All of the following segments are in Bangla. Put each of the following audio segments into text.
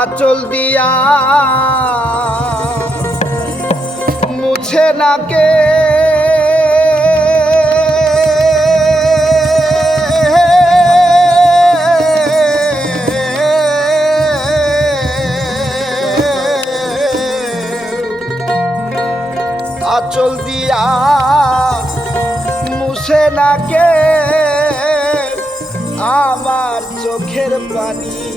আচল দিয়া মুছে নাকে। আচল দিয়া মুছে নাকে। আমার চোখের পানি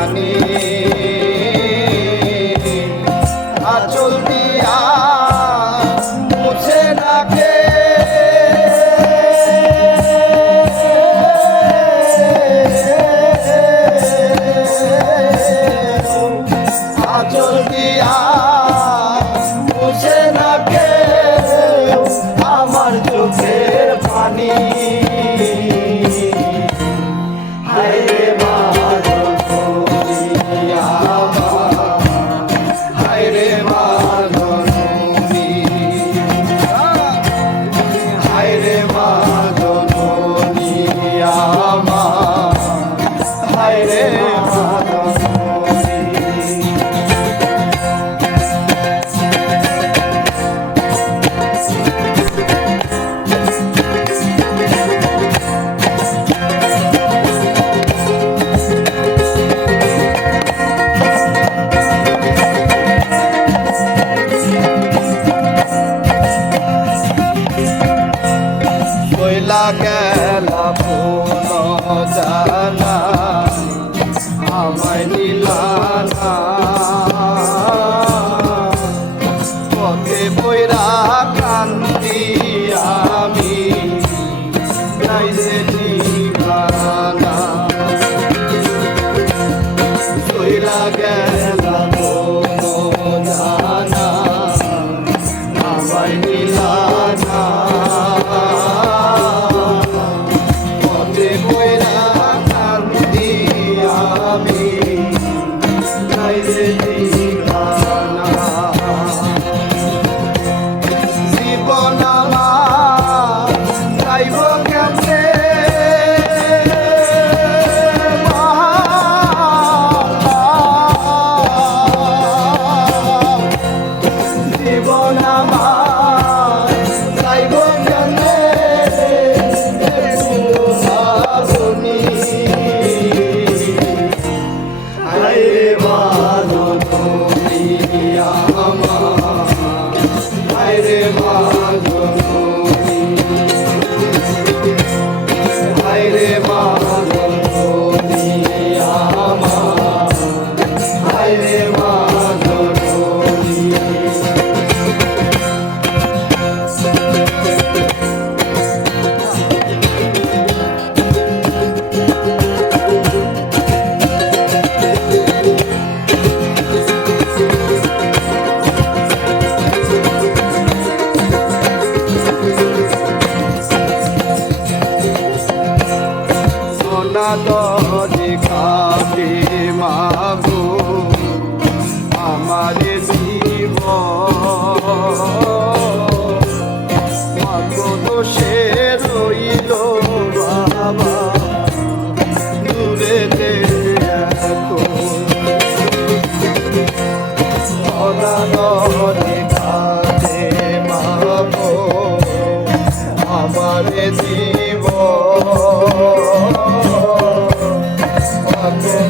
কানে আচল মুছে রাখে আচল দিয়া মুছে রাখে আমার চোখের পানি জানা আমায় নিলানা পথে বইরা কান্দি আমি, গাইছে ঠিকানা কইলা গেলা পুন জানা আমায় নিলানা দরে খাবে মাগো আমার জীব মাগো দোষে রইল বাবা দূরে দেখো সোনা দরে মাগো আমার জীব again.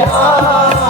啊。